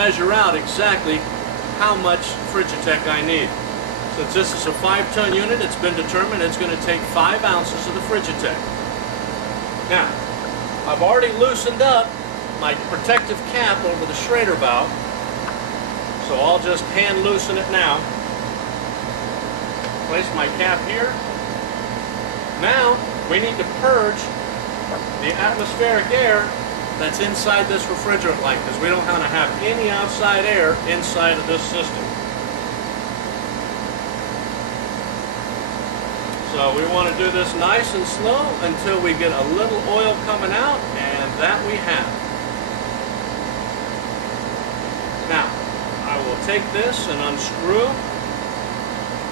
Measure out exactly how much Frigitech I need. Since this is a 5-ton unit, it's been determined it's going to take 5 ounces of the Frigitech. Now, I've already loosened up my protective cap over the Schrader valve, so I'll just hand loosen it now. Place my cap here. Now, we need to purge the atmospheric air that's inside this refrigerant line, because we don't want to have any outside air inside of this system. So we want to do this nice and slow until we get a little oil coming out, and that we have. Now, I will take this and unscrew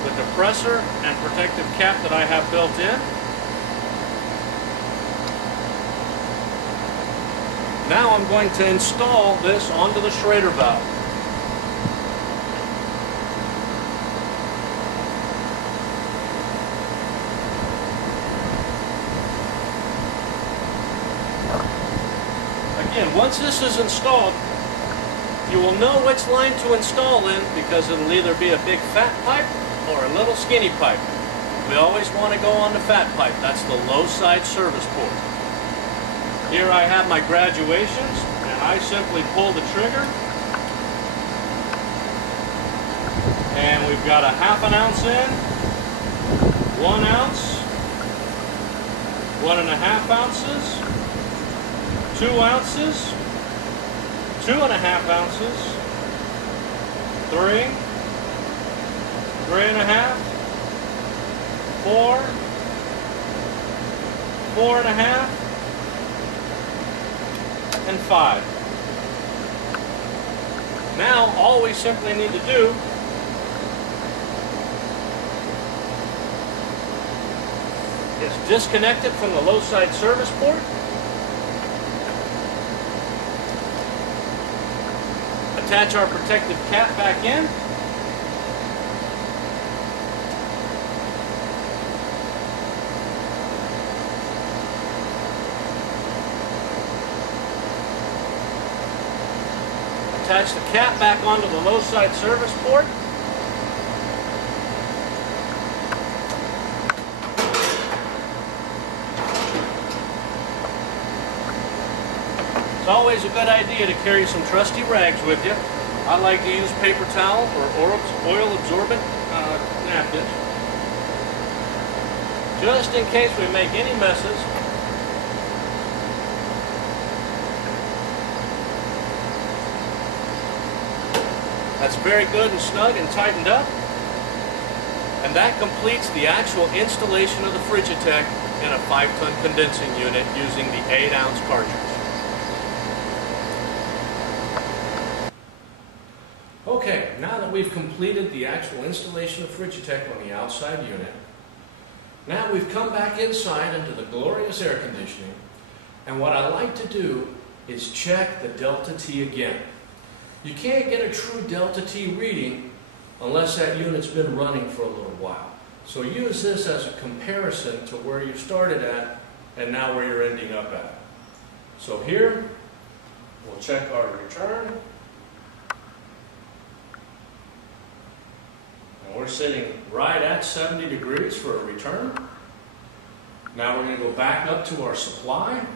the depressor and protective cap that I have built in. Now I'm going to install this onto the Schrader valve. Again, once this is installed, you will know which line to install in, because it'll either be a big fat pipe or a little skinny pipe. We always want to go on the fat pipe. That's the low side service port. Here I have my graduations, and I simply pull the trigger, and we've got a 1/2 ounce in, 1 ounce, 1.5 ounces, 2 ounces, 2.5 ounces, 3, 3.5, 4, 4.5, and 5. Now all we simply need to do is disconnect it from the low side service port, attach our protective cap back in, attach the cap back onto the low side service port. It's always a good idea to carry some trusty rags with you. I like to use paper towel or oil absorbent napkins, just in case we make any messes. That's very good and snug and tightened up. And that completes the actual installation of the Frigitech in a 5-ton condensing unit using the 8-ounce cartridge. Okay, now that we've completed the actual installation of Frigitech on the outside unit, now we've come back inside into the glorious air conditioning, and what I like to do is check the delta T again. You can't get a true delta T reading unless that unit's been running for a little while. So use this as a comparison to where you started at and now where you're ending up at. So here, we'll check our return. And we're sitting right at 70 degrees for a return. Now we're going to go back up to our supply.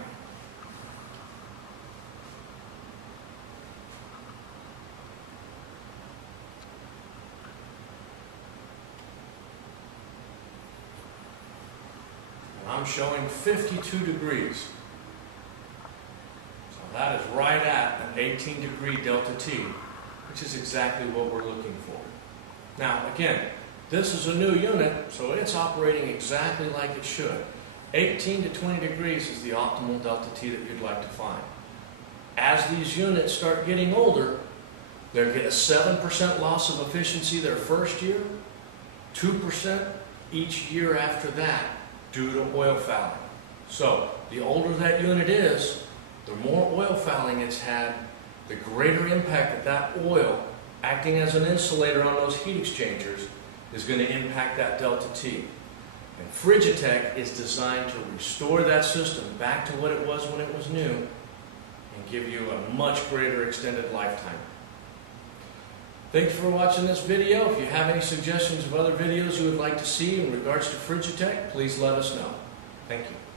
I'm showing 52 degrees. So that is right at an 18-degree delta T, which is exactly what we're looking for. Now again, this is a new unit, so it's operating exactly like it should. 18 to 20 degrees is the optimal delta T that you'd like to find. As these units start getting older, they get a 7% loss of efficiency their first year, 2% each year after that, due to oil fouling. So the older that unit is, the more oil fouling it's had, the greater impact that oil acting as an insulator on those heat exchangers is going to impact that delta T. And Frigi-Tech is designed to restore that system back to what it was when it was new and give you a much greater extended lifetime. Thanks for watching this video. If you have any suggestions of other videos you would like to see in regards to Frigi-Tech, please let us know. Thank you.